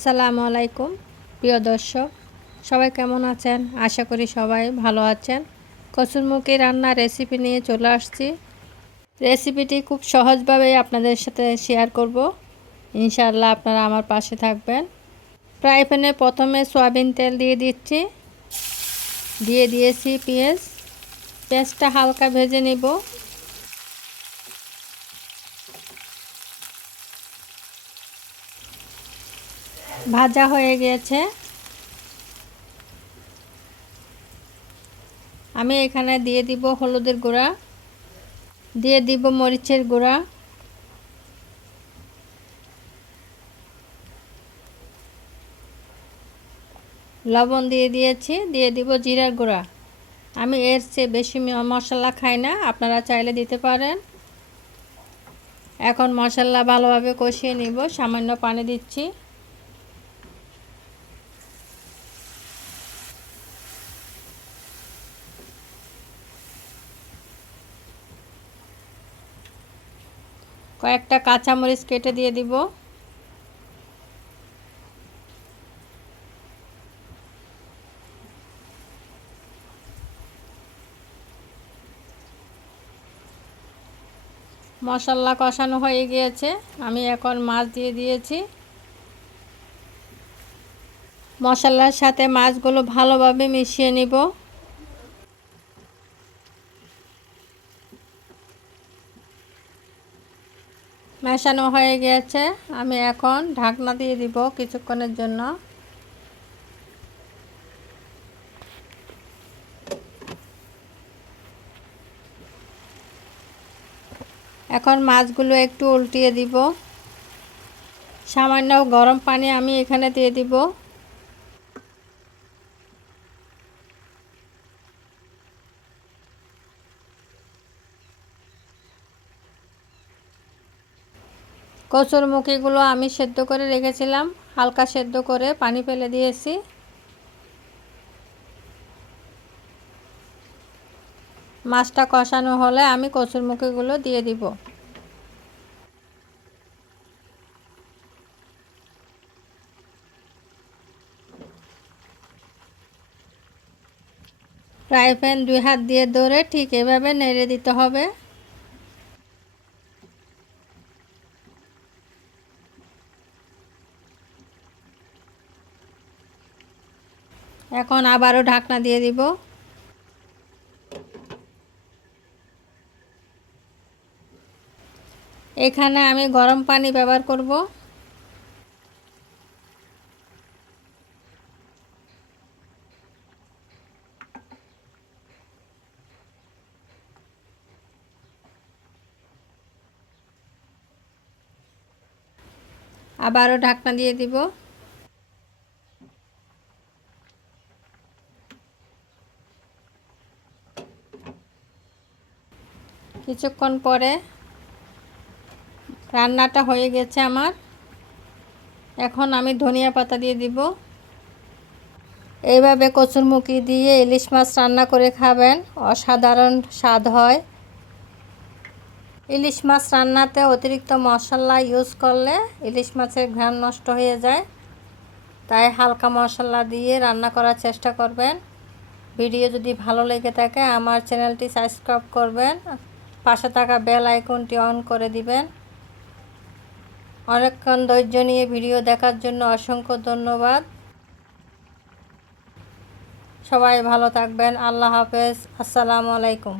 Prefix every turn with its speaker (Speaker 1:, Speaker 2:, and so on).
Speaker 1: আসসালামু আলাইকুম, প্রিয় দর্শক। সবাই কেমন আছেন? আশা করি সবাই ভালো আছেন। কচুরমুখী রান্নার রেসিপি নিয়ে চলে আসছি। রেসিপিটি খুব সহজভাবেই আপনাদের সাথে শেয়ার করব। ইনশাআল্লাহ আপনারা আমার পাশে থাকবেন। ফ্রাই প্যানে প্রথমে সয়াবিন তেল দিয়ে দিচ্ছি। দিয়ে দিয়েছি পেঁয়াজ। পেঁয়াজটা হালকা ভেজে নিব। ভাজা হয়ে গিয়েছে আমি এখানে দিয়ে দিব হলুদের গুঁড়া, দিয়ে দিব মরিচের গুঁড়া। লবণ দিয়ে দিয়েছি, দিয়ে দিব জিরার গুঁড়া। আমি এর চেয়ে বেশি মশলা খাই না, আপনারা চাইলে দিতে পারেন। এখন মশলা ভালোভাবে কষিয়ে নিব, সামান্য পানি দিচ্ছি। কয়েকটা কাঁচামরিচ কেটে দিয়ে দিব। মশলা কষানো হয়ে গিয়েছে। আমি এখন মাছ দিয়ে দিয়েছি। মশলার সাথে মাছগুলো ভালোভাবে মিশিয়ে নিব। মেশানো হয়ে গেছে। আমি এখন ঢাকনা দিয়ে দিব কিছুক্ষণের জন্য। এখন মাছগুলো একটু উল্টিয়ে দিব। সামান্য গরম পানি আমি এখানে দিয়ে দিব। কচুর মুখিগুলো আমি সেদ্ধ করে রেখেছিলাম। হালকা সেদ্ধ করে পানি ফেলে দিয়েছি। মাছটা কষানো হলে আমি কচুর মুখিগুলো দিয়ে দিব। ফ্রাই প্যান দুই হাত দিয়ে ধরে ঠিক এভাবে নেড়ে দিতে হবে। এখন আবারও ঢাকনা দিয়ে দিব। এখানে আমি গরম পানি ব্যবহার করব। আবারও ঢাকনা দিয়ে দিব। কিছুক্ষণ পরে রান্নাটা হয়ে গেছে আমার। এখন আমি ধনিয়া পাতা দিয়ে দিব। এইভাবে কচুরমুখি দিয়ে ইলিশ মাছ রান্না করে খাবেন, অসাধারণ স্বাদ হয়। ইলিশ মাছ রান্নাতে অতিরিক্ত মশলা ইউজ করলে ইলিশ মাছের ঘ্রাণ নষ্ট হয়ে যায়। তাই হালকা মশলা দিয়ে রান্না করার চেষ্টা করবেন। ভিডিও যদি ভালো লেগে থাকে, আমার চ্যানেলটি সাবস্ক্রাইব করবেন। পাশে থাকা বেল আইকনটি অন করে দিবেন। অনেকক্ষণ ধৈর্য নিয়ে ভিডিও দেখার জন্য অসংখ্য ধন্যবাদ। সবাই ভালো থাকবেন। আল্লাহ হাফেজ। আসসালামু আলাইকুম।